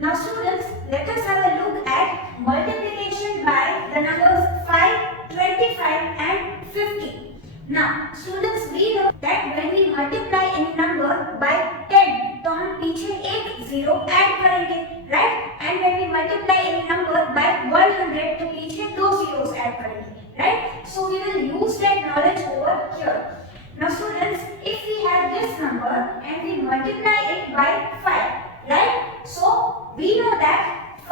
Now students, let us have a look at multiplication by the numbers 5, 25 and 50. Now students, we know that when we multiply any number by 10 तो हम पीछे एक zero add करेंगे, right? And when we multiply any number by 100 तो पीछे दो zeros add करेंगे, right? So we will use that knowledge over here. Now students, if we have this number and we multiply it by 5, right? So we know that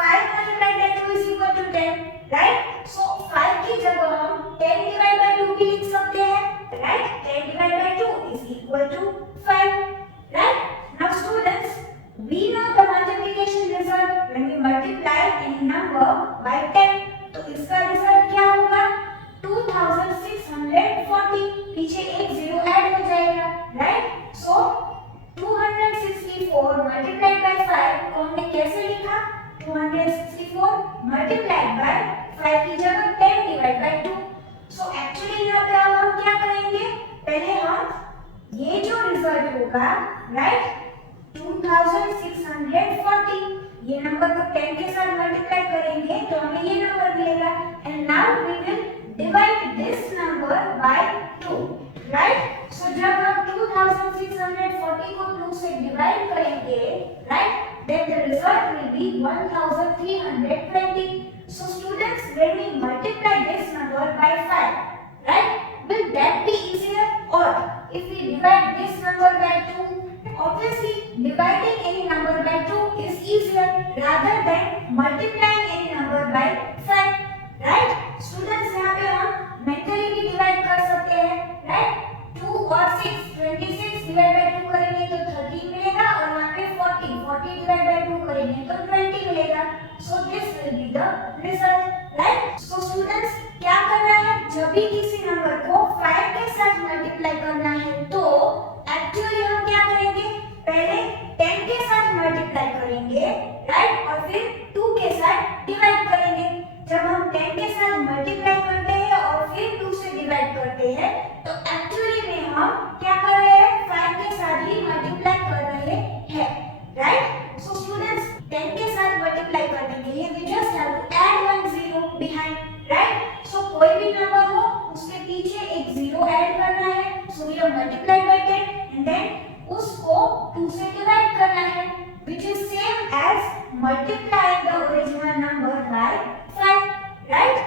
5 multiplied by 2 is equal to 10, right? So 5 की जगह हम 10 divided by 2 भी लिख सकते हैं, right? 10 divided by 2 is equal to 5, right? Now students, we know the multiplication result when we multiply any number by 10. तो इसका result क्या होगा? 2640. पीछे एक जीरो ऐड हो जाएगा, राइट? सो 264 मल्टीप्लाइड बाय 5 को हमने कैसे लिखा? 264 मल्टीप्लाइड बाय 5 की जगह 10 डिवाइड बाय 2. सो एक्चुअली यहाँ पे अब हम क्या करेंगे? पहले हम ये जो रिजल्ट होगा, राइट, 2640, ये नंबर को 10 के साथ मल्टीप्लाई करेंगे तो हमें ये नंबर मिलेगा. And now we will divide this number by 2, right? So जब हम 2640 को 2 से divide करेंगे, right, then the result will be 1320. So students, when we multiply this number by 5, right, will that be easier? Or if we divide this number by 2, obviously dividing any number by 2 is easier rather than multiplying any number by 5, right? Students यहाँ पे हम mentally भी divide कर सकते हैं, right? 2 और 6, 26 divide by 2 करेंगे तो 13 मिलेगा और यहाँ पे 40 डिवाइड बाय 2 करेंगे तो 20 मिलेगा. So this will be the result, right? So students, क्या करना है? जब भी किसी नंबर को 5 के साथ मल्टीप्लाई करना है तो एक्चुअली हम क्या करेंगे? पहले 10 के साथ मल्टीप्लाई करेंगे, राइट, और फिर 2 के साथ डिवाइड करेंगे. जब हम 10 के साथ मल्टीप्लाई करते हैं और फिर 2 से डिवाइड करते हैं तो एक्चुअली में हम क्या कर रहे हैं? 5 के साथ ही मल्टीप्लाई कर रहे हैं, राइट? सो स्टूडेंट्स, 10 के साथ मल्टीप्लाई करने के लिए we just have to add one zero behind, right? So कोई भी नंबर हो उसके पीछे एक जीरो ऐड करना है. So we have multiplied by 10 and then उसको 2 से डिवाइड करना है, which is same as multiplying the original number by 5, right?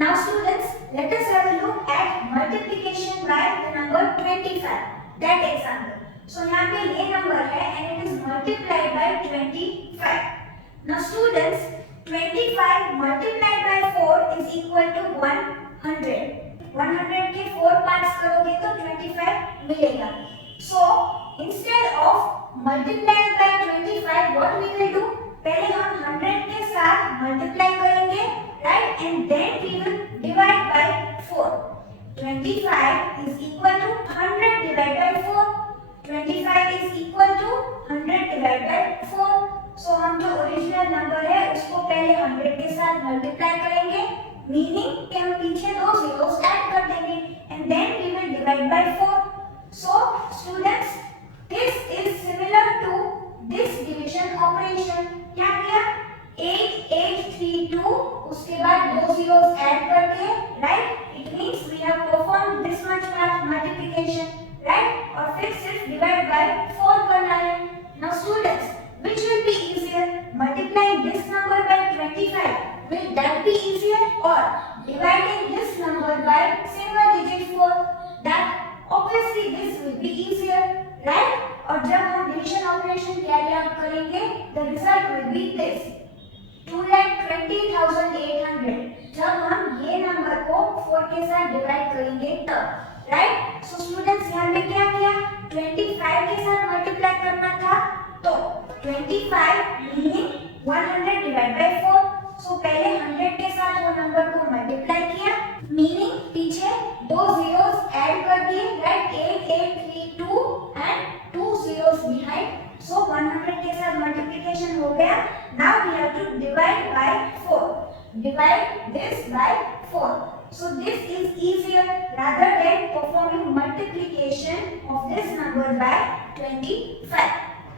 Now students, let us have a look at multiplication by the number 25. That example. So यहाँ पे ये number है and it is multiplied by 25. Now students, 25 multiplied by 4 is equal to 100. 100 के 4 parts करोगे तो 25 मिलेगा. So instead of multiplying by 25, what we will do? पहले हम 100 के साथ मल्टीप्लाई करेंगे, right, and then we will divide by 4. 25 is equal to 100 divided by 4. 25 is equal to 100 divided by 4. सो हम जो ओरिजिनल नंबर है उसको पहले 100 के साथ मल्टीप्लाई करेंगे, मीनिंग कि हम पीछे दो जीरोस ऐड कर देंगे and then we will divide by 4. So students, this is similar to this division operation. क्या किया? 8 8 3 2, उसके बाद दो जीरोस ऐड करके, right, it means we have performed this much multiplication, right, और फिर सिर्फ डिवाइड बाय 4 करना है. Now students, which will be easier? Multiplying this number by 25, will that be easier, or dividing this number by single digit 4? That obviously this will be easier, right? और जब हम division operation carry out करेंगे, the result will be this, 2,20,800. जब हम ये number को 4 के साथ डिवाइड करेंगे तब, राइट? सो स्टूडेंट्स, यहाँ पे क्या किया? 25 के साथ मल्टीप्लाई करना था तो 25 मीनिंग 100 डिवाइड बाय 4. सो पहले 100 के साथ वो नंबर को मल्टीप्लाई किया, मीनिंग पीछे दो जीरोस ऐड कर दिए, right, 8 8 3 2 and 2 zeros behind. So 100 के साथ multiplication हो गया. Now we have to divide by 4. Divide this by 4. So this is easier rather than performing multiplication of this number by 25.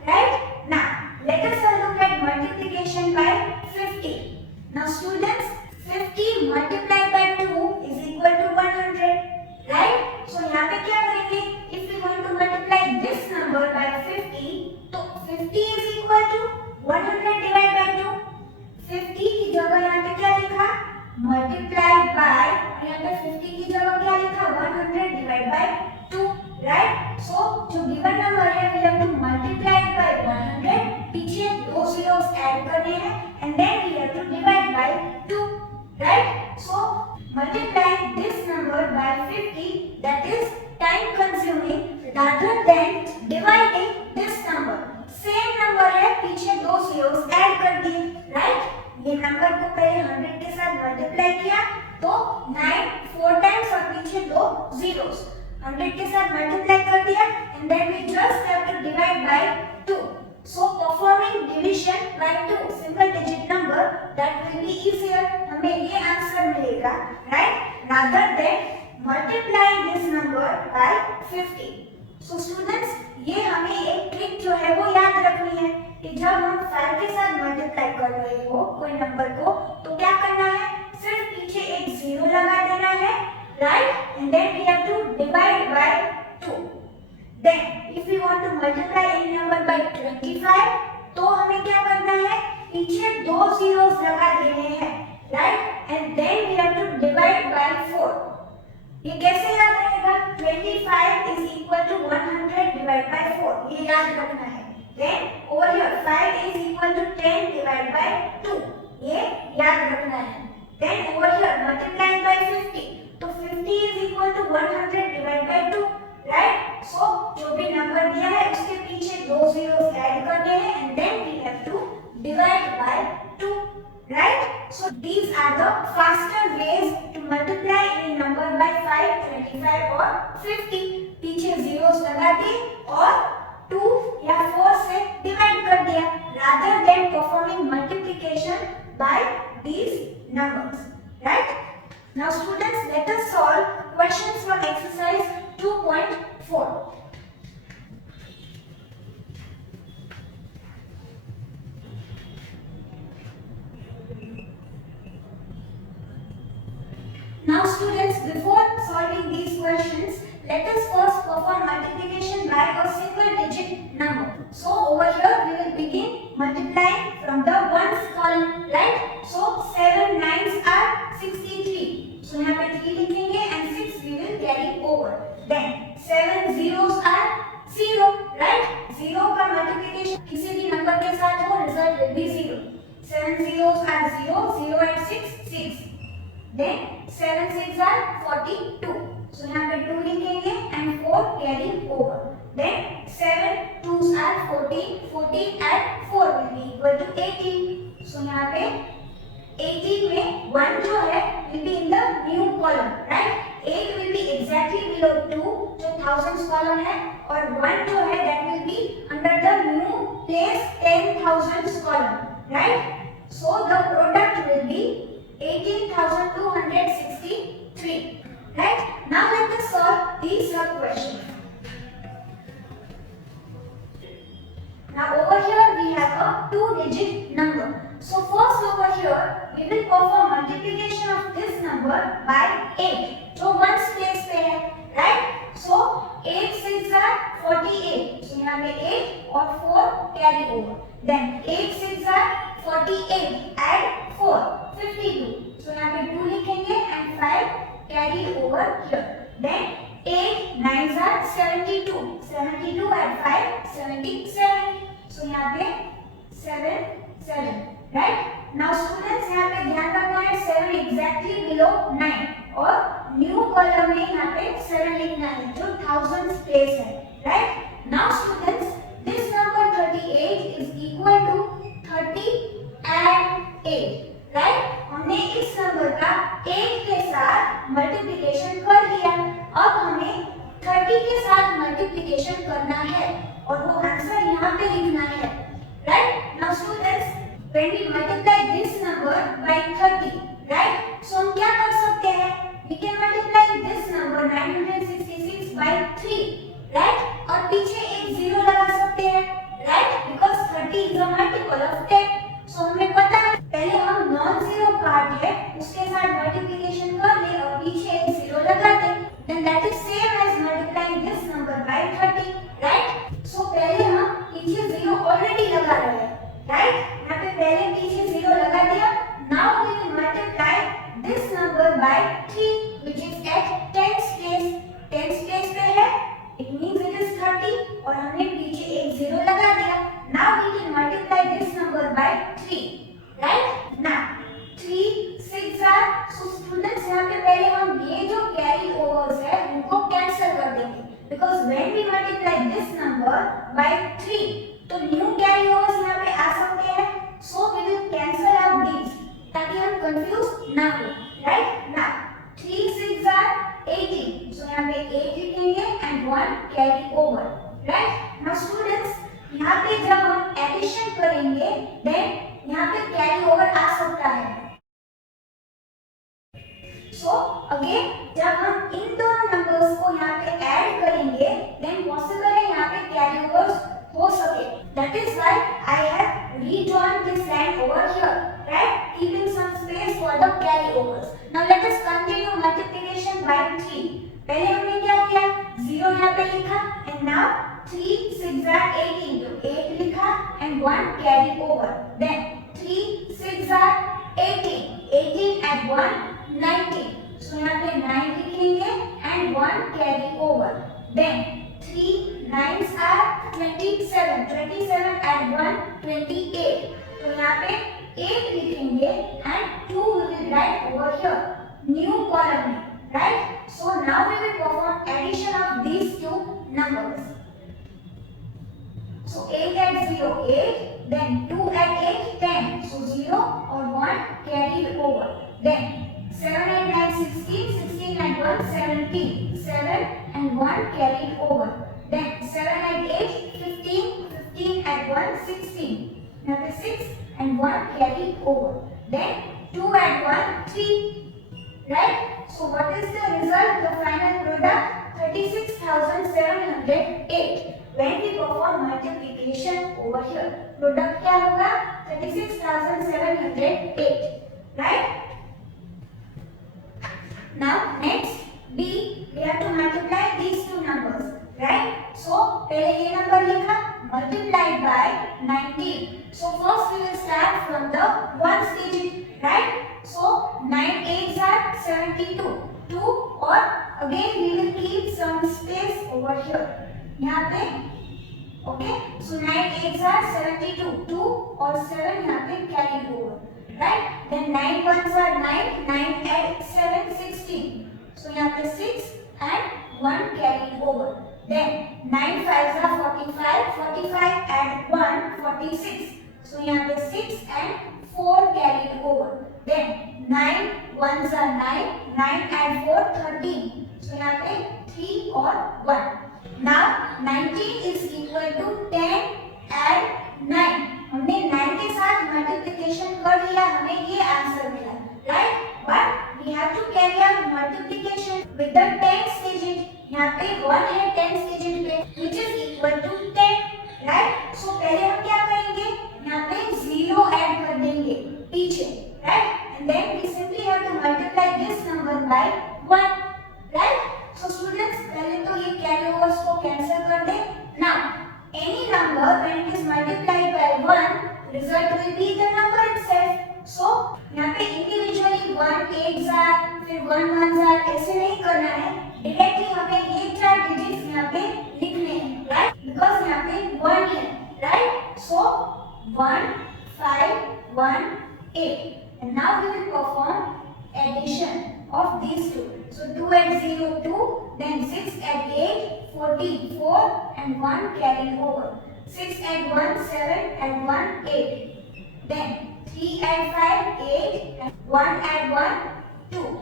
Right? Now let us look at multiplication 50 की जगह यहाँ पे क्या लिखा, मल्टीप्लाइड बाय, यहाँ पे 50 की जगह क्या लिखा, 100 डिवाइड बाय 2, राइट। सो जो गिवन नंबर है we have to multiply by 100, पीछे दो जीरोस ऐड करने हैं and then we have to divide by 2, right. So multiplying this number by 50, that is time consuming rather than dividing this number. Same number है, पीछे दो zeros add कर दिए, right. ये नंबर को पहले 100 के साथ मल्टीप्लाई किया तो 9 4 टाइम्स और पीछे दो जीरोस 100 के साथ मल्टीप्लाई कर दिया and then we just have to divide by 2. So performing division by 2 single digit number, that will be easier. हमें ये आंसर मिलेगा, right? Rather than multiplying this number by 50. So students, ये हमें एक ट्रिक जो है वो याद रखनी है कि जब हम 5 के साथ मल्टीप्लाई कर रहे हो कोई नंबर को तो क्या करना है, सिर्फ पीछे एक जीरो लगा देना है, right? And then we have to divide by 2. Then if we want to multiply any number by 25 तो हमें क्या करना है, पीछे दो जीरोस लगा देने हैं, right? And then we have to divide by 4. ये कैसे याद रहेगा, 25 is equal to 100 divided by 4, ये याद रखना है। Then over here 5 is equal to 10 divided by 2, ये याद रखना है। Then over here multiplying by 50, तो 50 is equal to 100 divided by 2, right? So जो भी नंबर दिया है उसके पीछे दो जीरोस ऐड करने हैं and then we have to divide by 2, right? So these are the faster ways to multiply any number by 5, 25 or 50. पीछे जीरोस लगा दिए और 2 या 4 से डिवाइड कर दिया rather than performing multiplication by these numbers, right? Now students, let us solve questions from exercise 2.4. Now students, before solving these questions, let us first perform multiplication by a single digit number. So over here we will begin multiplying from the ones column, right? So 7 9s are 63. So यहाँ पे 3 लिखेंगे and 6 we will carry over. Then 7 zeros are 0, right? 0 का multiplication किसी भी number के साथ हो, result will be 0. 7 zeros are 0, 0 and 6 6. Then 7 6 are 42. So यहाँ पे 2 लिखेंगे and 4 carry over. Then 7 2s are 14, 14 and 4 will be equal to 18. So यहाँ पे 18 में 1 जो है will be in the new column, right? 8 will be exactly below 2 जो thousands column है और 1 जो है that will be under the new place 10,000s column, right? So the product will be 18,263, right? Now let us solve these sub questions. Now over here we have a 2-digit number. So first over here we will perform multiplication of this number by 8 जो ones place पे है, right? So 8 6 are 48. So यहाँ पे 8 और 4 carry over. Then 8 6 are 48 add 4 52. So यहाँ पे 2 लिखेंगे and 5 carry over here. Then 8 9s are 72. 72 add 5 77. So यहाँ पे 7 7, right? Now students यहाँ पे ध्यान रखना है 7 exactly below 9 और new column में यहाँ पे 7 लिखना है जो thousands place है, right? Now students, this number 38 is equal to 30 and 8, right? हमने इस नंबर का 8 के साथ मल्टीप्लिकेशन कर लिया, अब हमें 30 के साथ मल्टीप्लिकेशन करना है और वो आंसर यहाँ पे लिखना है, right? Now students, when we multiply this number by 30, right? So हम क्या कर सकते हैं? We can multiply this number 966 by 3, right? और पीछे एक जीरो लगा सकते हैं, right? Because 30 is a multiple of 10. So हमें पता है पहले हम नॉन जीरो पार्ट है उसके साथ मल्टीप्लिकेशन कर ले और पीछे एक जीरो लगा दे, then that is same as multiplying this number by 30, right? So पहले हम पीछे जीरो ऑलरेडी लगा रहे हैं, right? यहाँ पे पहले पीछे जीरो लगा दिया now we will multiply this number by 3 which is at 10th place. 10th place पे है, it means it is 30 और हमने पीछे एक 0 लगा दिया. Now we can multiply this number by 3, right? Now 3 6 are, so students यहाँ पे पहले हम ये जो carry overs है उनको cancel कर देंगे because when we multiply this number by 3 तो new carry overs यहाँ पे आ सकते हैं. So we will cancel out these ताकि हम confuse ना हो, right? Now 3 6 are 18, so यहाँ पे 8 लिखेंगे and 1 carry over, right? Now students यहाँ पे जब हम addition करेंगे then यहाँ पे carry over आ सकता है. So again जब हम इन दोनों numbers को यहाँ पे add करेंगे then possible है यहाँ पे carry overs हो सके. That is why I have redrawn this line over here, right? Keeping some space for the carry overs. Now let us continue multiplication by 3. पहले हमने क्या किया? 0 यहाँ पे लिखा and now 3 6 are 18 तो 8 लिखा and 1 carry over. Then 3 6 are 18, 18 and 1 19. So यहाँ पे 9 लिखेंगे and 1 carry over. Then 3 9s are 27, 27 and 1 28. तो यहाँ पे 8 लिखेंगे and 2 we will write over here, new column में, right? So now we will perform addition of these two numbers. So 8 at 0 8, then 2 at 8 10. So 0 or 1 carried over. Then 7 at 9 16, 16 at 1 17, 7 and 1 carried over. Then 7 at 8 15, 15 at 1 16. Now the 6 and 1 carried over. Then 2 at 1 3, right? So what is the result? The final product 36,708. When we perform multiplication over here, product क्या होगा? 36,708, right? Now next B, we have to multiply these two numbers, right? So पहले ये number लिखा, multiplied by 19. So first we will start from the ones digit, right? So 9 8s are 72, 2 or again we will keep some space over here. यहाँ पे, okay? So 9 8s are 72, 2 or 7 यहाँ पे carry over, right? Then 9 1s are 9, 9 and 7 16. So यहाँ पे 6 and 1 carry over. Then 9 5s are 45, 45 and 1 46. So यहाँ पे 6 and 4 carried over. Then 9 1s are 9, 9 and 4 13. So यहाँ पे 3 or 1. Now 19 is equal to 10 and 9. हमने 9 के साथ multiplication कर लिया, हमें ये आंसर मिला, right? But we have to carry out multiplication with the 10th digit. यहाँ पे 1 है 10th digit पे, which is equal to 10, right? So पहले हम क्या करेंगे? यहाँ पे 0 add कर देंगे पीछे, right? And then we simply have to multiply this number by 1, right? So students पहले तो ये carry overs को cancel कर दे. Now any number when it is multiplied by 1, result will be the number itself. So यहाँ पे individually 1 8s are, फिर 1 1s are, ऐसे नहीं करना है. Directly हमें ये 4 digits यहाँ पे लिखने हैं, right? Because यहाँ पे 1 है, right? So 1 5 1 8. And now we will perform addition of these two. So 2 at 0 2, then 6 at 8 14 4 and 1 carried over. 6 at 1 7 and 1 8. Then 3 at 5 8 and 1 at 1 2.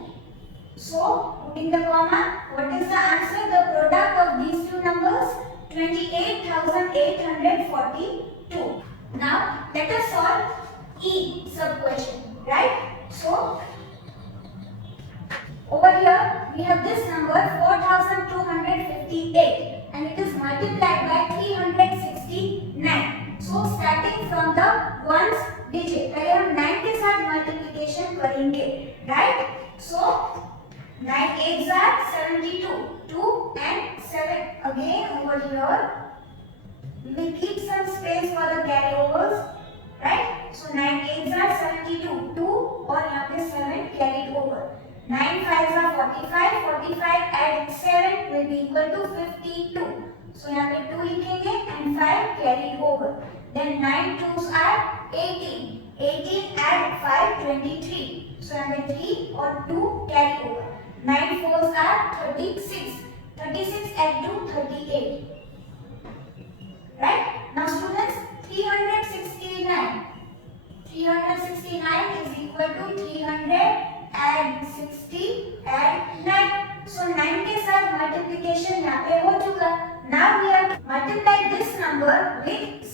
So in the comma, what is the answer? The product of these two numbers 28,842. Now let us solve E sub question, right? So over here we have this number 4,258 and it is multiplied by 369. So starting from the ones digit, पहले हम 9 के साथ multiplication करेंगे, right? So 9 8s are 72, 2 and 7 again over here. We will keep some space for the carry overs, right? So 9 8s are 72, 2 or 45, 45 add 7 will be equal to 52. So यहाँ पे 2 लिखेंगे and 5 carry over. Then 9 2s are 18. 18 add 5 23. So यहाँ पे 3 और 2 carry over. 9 4s are 36. 36 add 2 38. Right? Now students, 369. 369 is equal to 300 add 60 add 9. So 9 के साथ multiplication यहाँ पे हो चुका. Now we have to multiply this number with 6.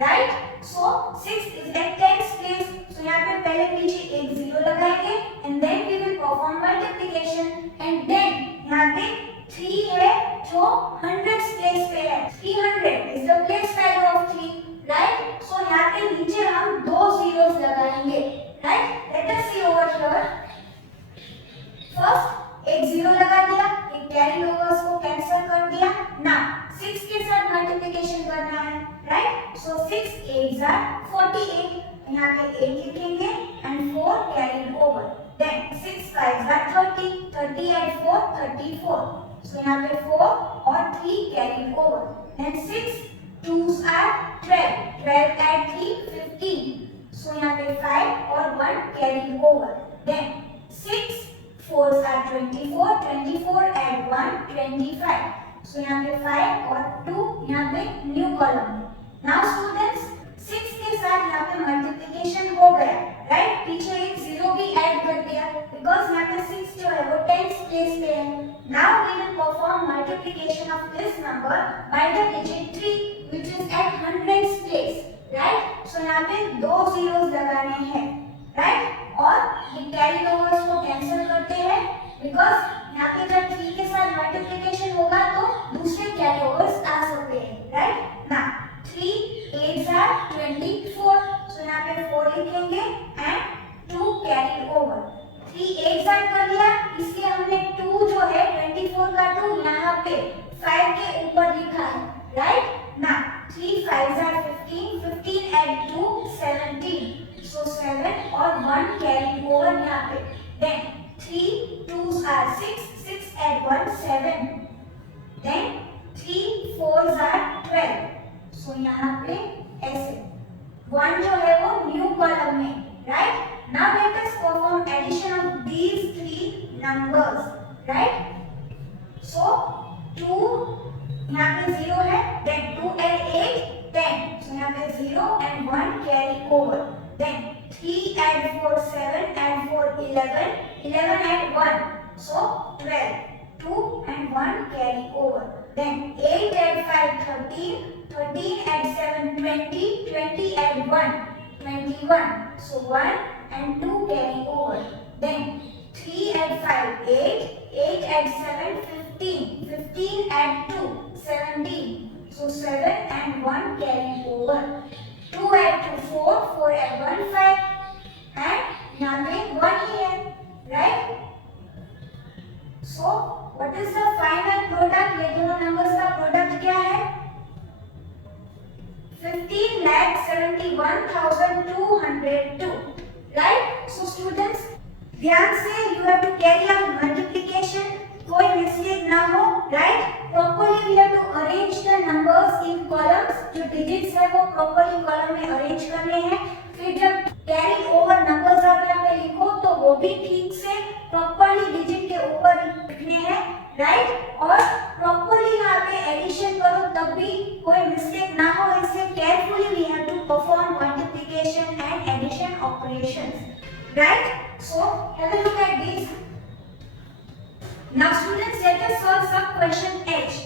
Right? So 6 is at tens place. So यहाँ पे पहले पीछे एक 0 लगाएंगे and then we will perform multiplication and then यहाँ पे 3 है जो hundreds place पे है. 300 is the place value of 3. Right? So यहाँ पे नीचे हम दो zeros लगाएंगे. Right? Let us see over here. First एक 0 लगा दिया, एक carry overs को cancel कर दिया. Now 6 के साथ multiplication करना है. Right? So 6 8s are 48. यहाँ पे 8 लिखेंगे and 4 carried over. Then 6 5s are 30. 30 add 4 34. So यहाँ पे 4 और 3 carried over. Then 6 2s are 12. 12 add 3 15. So यहाँ पे 5 और 1 carried over. Then 6 4s are 24. 24 add 1 25. So यहाँ पे 5 और 2 यहाँ पे new column. Now students 6 के साथ यहाँ पे multiplication हो गया. Right? पीछे एक 0 भी add कर दिया because यहाँ पे 6 जो है वो tens place पे है. Now we will perform multiplication of this number by the digit 3 which is at hundreds place. Right? So यहाँ पे दो zeros लगाने हैं. Right? और ये carry overs को cancel करते हैं because यहाँ पे जब 3 के साथ multiplication होगा तो दूसरे carry overs आ सकते हैं. Right? Now 3 8s are 24. So यहाँ पे 4 लिखेंगे and 2 carry over. 3 8s are कर लिया, इसलिए हमने 2 जो है 24 का 2 यहाँ पे 5 के ऊपर लिखा है. Right? Now 3 5s are 15. 15 add 2 17. So 7 और 1 carry over यहाँ पे. Then 3 2s are 6. 6 add 1 7. Then 3 4s are 12. So यहाँ पे ऐसे 1 जो है वो new column में. Right? Now let us perform addition of these three numbers. Right? So 2 यहाँ पे 0 है. Then 2 add 8 10. So यहाँ पे 0 and 1 carry over. Then 3 add 4 7 add 4 11. 11 add 1. So 12. 2 and 1 carry over. Then 8 add 5 13. 13 add 7 20. 20 add 1 21. So 1 and 2 carry over. Then 3 add 5 8. 8 add 7 15. 15 add 2 17. So 7 and 1 carry over. 2 add 2 4. 4 add 1 5. And यहाँ पे 1 ही है. Right? So what is the final product? ये दोनों numbers का product क्या है? 15,71,202. Right? So students, ध्यान से you have to carry out multiplication. कोई mistake ना हो. Right? Properly we have to arrange the numbers in columns. जो digits है वो properly column में arrange करने हैं. फिर जब carry over numbers आप यहाँ पे लिखो तो वो भी ठीक से properly digit के ऊपर लिखने हैं. Right? और properly यहाँ पे addition करो तब भी कोई mistake ना हो. इसलिए carefully we have to perform multiplication and addition operations. Right? So have a look at this. Now students, let us solve sub question H.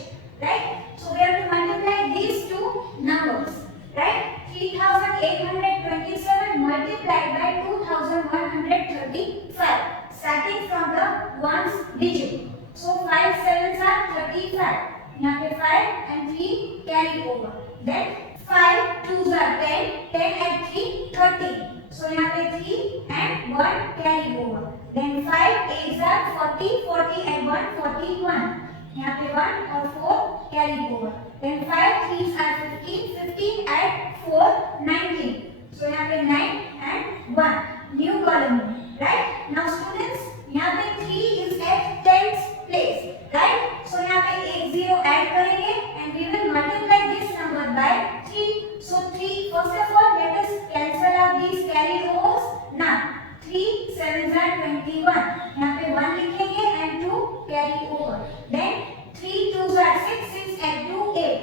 Right? So we have to multiply these two numbers. Right? 3,827 multiplied by 2,135. Starting from the ones digit. So 5 7s are 35. यहाँ पे 5 and 3 carry over. Then 5 2s are 10. 10 and 3 30. So यहाँ पे 3 and 1 carry over. Then 5 8s are 40. 40 and 1 41. यहाँ पे 1 और 4 carry over. Then 5 3s are 15. 15 and 4 19. So यहाँ पे 9 and 1 new column. Right? Now students, यहाँ पे 3 is at 21. यहाँ पे 1 लिखेंगे and 2 carry over. Then 3 2s are 6, 6 and 2 8.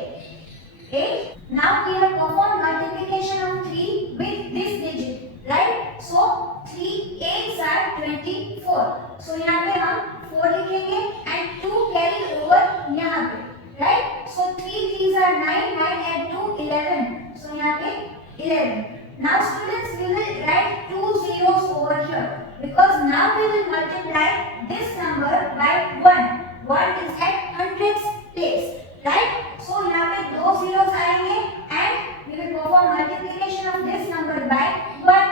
8. Now we have performed multiplication of 3 with this digit, right? So 3 8s are 24. So यहाँ पे हम 4 लिखेंगे and 2 carry over यहाँ पे, right? So 3 3s are 9, 9 and 2 11. So यहाँ पे 11. Now students, we will write 2 zeros over here because now we will multiply this number by 1. 1 is at hundreds place, right? So यहाँ पे 2 zeros आएंगे and we will perform multiplication of this number by 1,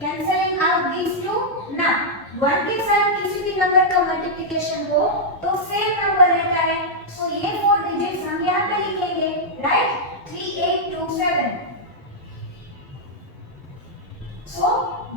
cancelling out these two. Now 1 के साथ किसी भी number का multiplication हो तो सेम नंबर रहता है. So ये 4 डिजिट्स हम यहाँ पे लिखेंगे, right? 3827. So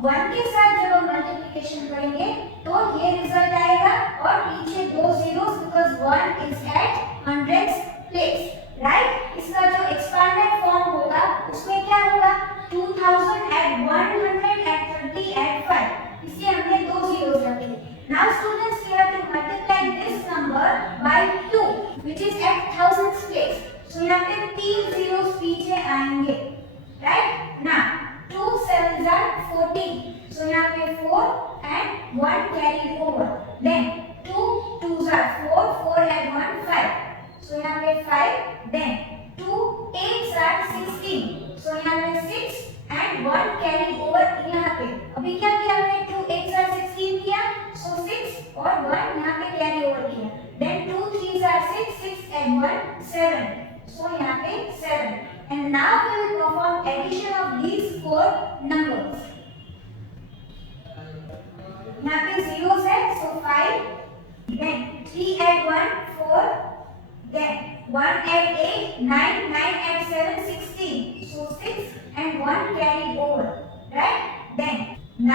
1 के साथ जब हम मल्टीप्लिकेशन करेंगे तो ये रिजल्ट आएगा और पीछे 2 zeros because 1 is at hundreds place, right? इसका जो expanded form होगा उसमें क्या होगा? 2000 at 100 at 30 at 5. इसलिए हमने 2 zeros रखे. Now students, we have to multiply this number by 2 which is at thousands place. So यहाँ पे 3 zeros पीछे आएंगे, right? Now 2 7s are 14. So यहाँ पे 4 and 1 carry over. Then 2 2s are 4, 4 and 1 5. So यहाँ पे 5. Then 2 8s are 16. So यहाँ पे 6 and 1 carry over यहाँ पे. अभी क्या किया हमने? 2 8s are 16 किया. So 6 और 1 यहाँ पे carry over किया. Then 2 3s are 6, 6 and 1 7. So यहाँ पे 7. And now we will perform addition of these 4 numbers. यहाँ पे zeros है, so 5. Then 3 add 1 4. Then 1 add 8 9, 9 add 7 16. So 6 and 1 carry over, right? Then 9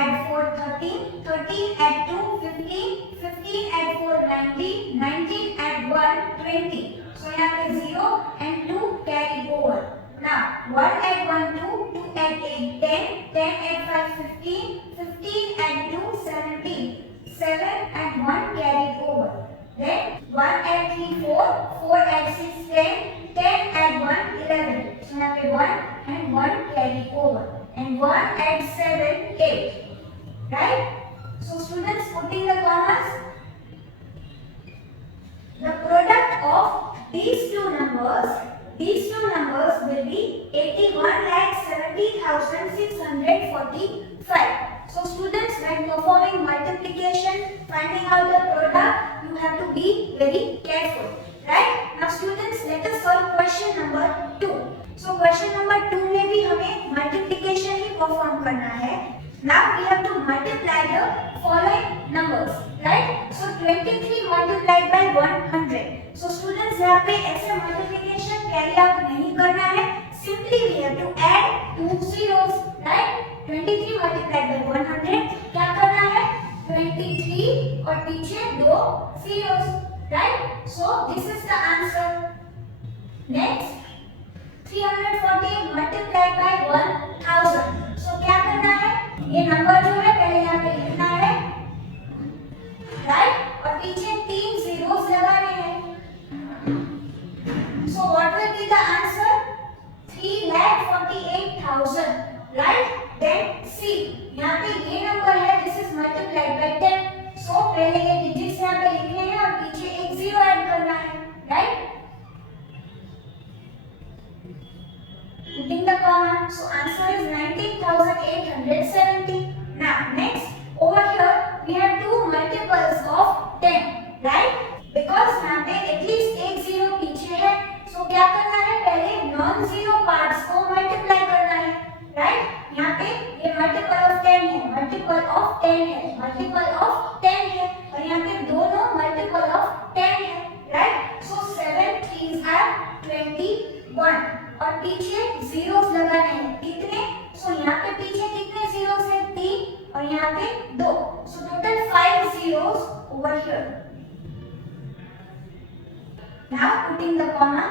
add 4 13, 13 add 2 15, 15 add 4 19, 19 add 1 20. So यहाँ पे 0 and 2 carry over. Now 1 add 1 2, 2 add 8 10, 10 add 5 15, 15 add 2 17, 7 and 1 carry over. Then 1 add 3 4, 4 add 6 10, 10 add 1 11. So यहाँ पे 1 and 1 carry over. And 1 add 7 8. Right? So students, putting the commas, the product of these two numbers will be 81,70,645. So students, when performing multiplication, finding out the product, you have to be very careful, right? Now students, let us solve question number 2. So question number 2 में भी हमें multiplication ही perform करना है. Now we have to multiply the following numbers, right? So 23 multiplied by 100. So students, यहाँ पे ऐसे multiplication carry out नहीं करना है. Simply we have to add 2 zeros, right? 23 multiplied by 100. क्या करना है? 23 और पीछे 2 zeros, right? So this is the answer. Next, 340 multiplied by 1000. So क्या करना है? ये नंबर जो है पहले यहाँ पे लिखना है, right? और पीछे 3 zeros लगाने हैं. So what will be the answer? 3,48,000, right? Then C, यहाँ पे ये नंबर है, this is multiplied by 10. So पहले ये digits यहाँ पे लिखने हैं और पीछे एक 0 ऐड करना है, right? Putting the comma, so answer is 19,870. Now next, over here we have two multiples of 10, right? Because यहाँ पे at least एक 0 पीछे है, so क्या करना है? पहले नॉन जीरो पार्ट्स को मल्टीप्लाई करना है, right? यहाँ पे ये मल्टीपल ऑफ 10 है, मल्टीपल ऑफ 10 है, मल्टीपल ऑफ 10 है, और यहाँ पे दोनों मल्टीपल ऑफ 10 है, right? So 7 3s are 21 और पीछे zeros लगाने हैं. कितने? So यहाँ पे पीछे कितने zeros हैं? 3 और यहाँ पे 2. So total 5 zeros over here. Now putting the comma.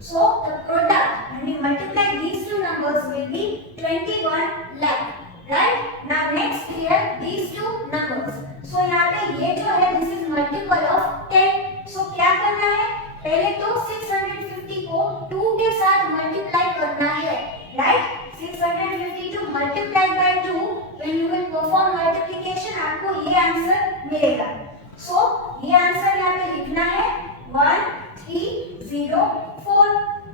So the product when we multiply these two numbers will be 21 lakh. Right. Now next clear these two numbers. So यहाँ पे ये जो है this is multiple of 10। So क्या करना है, पहले तो 650 को 2 के साथ मल्टीप्लाई करना है, right. 650 to multiply by 2, when you will perform multiplication आपको ये आंसर मिलेगा। सो ये आंसर यहाँ पे लिखना है 1304,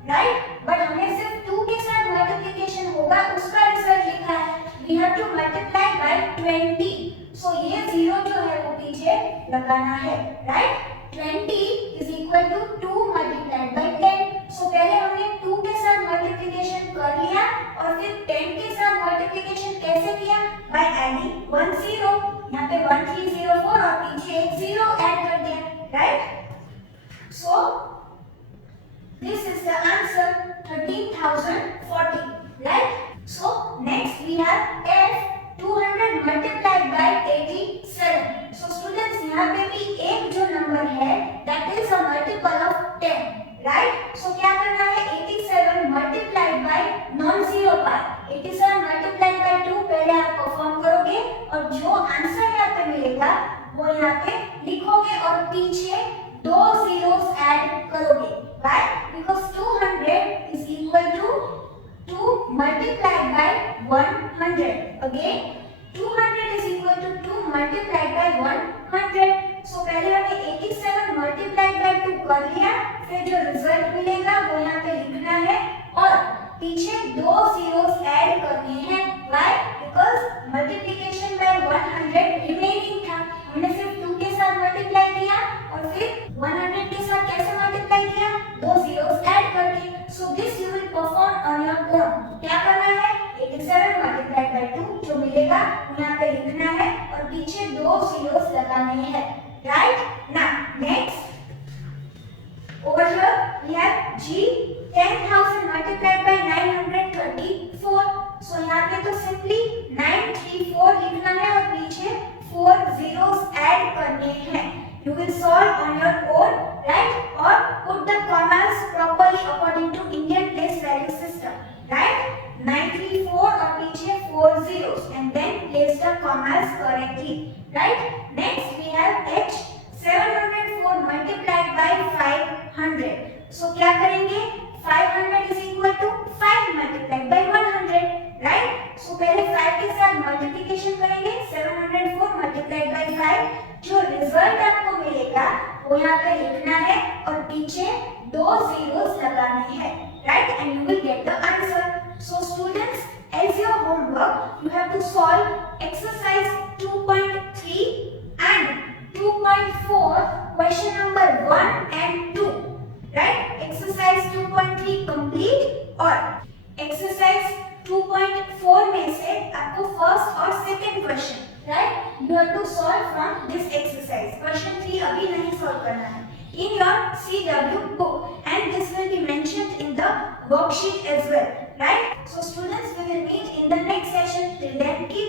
राइट। बट हमें सिर्फ 2 के साथ मल्टीप्लिकेशन होगा, उसका रिजल्ट लिखा है, we have to multiply by 20। सो ये 0 जो है वो पीछे लगाना है, right. 20 is equal to 2 multiplied by 10। सो पहले हमने 2 के साथ मल्टीप्लिकेशन कर लिया और फिर 10 के साथ मल्टीप्लिकेशन कैसे किया, बाय एडिंग 1 0। यहाँ पे 1304 और पीछे एक 0 ऐड कर दिया, right. So this is the answer 13,040, right? So next we have f 200 multiplied by 87। so students यहाँ पे भी एक जो नंबर है that is a multiple of 10, right? so क्या करना है, 87 multiplied by non zero part, 87 multiplied by 2 पहले आप परफॉर्म करोगे और जो आंसर यहाँ पे मिलेगा वो यहाँ पे लिखोगे और पीछे 2 zeros ऐड करोगे। Why? Because 200 is equal to 2 multiplied by 100. Again, 200 is equal to 2 multiplied by 100. So पहले हमने 87 multiplied by 2 कर लिया, फिर जो रिजल्ट मिलेगा वो यहाँ पे लिखना है और पीछे 2 zeros ऐड करने हैं। Why? Because multiplication by 100 remaining था, हमने सिर्फ 2 के साथ मल्टीप्लाई किया और फिर 100 के साथ कैसे मल्टीप्लाई किया, 2 zeros ऐड करके। So this you will perform on your own। क्या करना है, 87 multiplied by 2 जो मिलेगा यहाँ पे लिखना है और पीछे 2 zeros लगाने हैं, right? Now next over here we have g 10,000 multiplied by 934। so यहाँ पे तो simply 934 लिखना है और पीछे 4 zeros ऐड करने हैं। You will solve on your own, right? or put the commas properly according to Indian place value system, right? 934 और पीछे 4 zeros and then place the commas correctly, right? Next we have h 704 multiplied by 500। so क्या करेंगे, 500 is equal to 5 multiplied by 100, right? so पहले 5 के साथ multiplication करेंगे, 704 multiplied by 5, जो result आपको मिलेगा वो यहाँ पे लिखना है और पीछे 2 zeros लगाने हैं, right? and you will get the answer। so students, as your homework you have to solve exercise 2.3 and 2.4 question number 1 and 2, right? exercise 2.3 complete और exercise 2.4 में से आपको फर्स्ट और second question, right? you have to solve from this exercise। question 3 अभी नहीं solve करना है in your CW book and this will be mentioned in the worksheet as well, right? so students, we will meet in the next session. Till then, keep